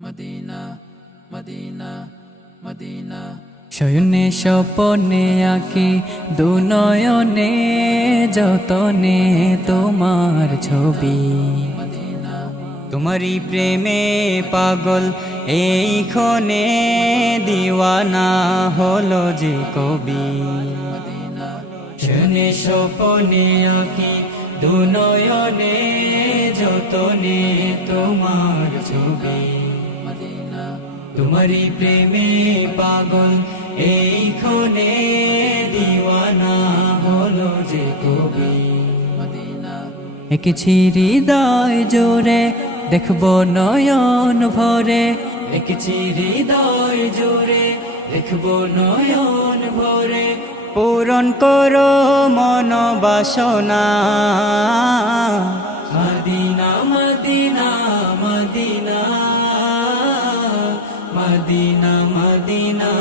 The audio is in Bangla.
মদিনা মদিনা মদিনা শয়নে স্বপনে আঁকি দুনয়নে যতনে তোমার ছবি, তোমারই প্রেমে পাগল এই ক্ষণে দিওয়ানা হলো যে কবি। শয়নে স্বপনে আঁকি দুনয়নে যতনে তোমার ছবি, তোমারই প্রেমে পাগল এই ক্ষণে দিওয়ানা হলো যে কবি। এঁকেছি হৃদয় জোরে দেখবো নয়ন ভরে, এঁকেছি হৃদয় জোরে দেখবো নয়ন ভরে, পূরণ করো মন বাসনা। মদিনা মদিনা মদিনা মদিনা মদিনা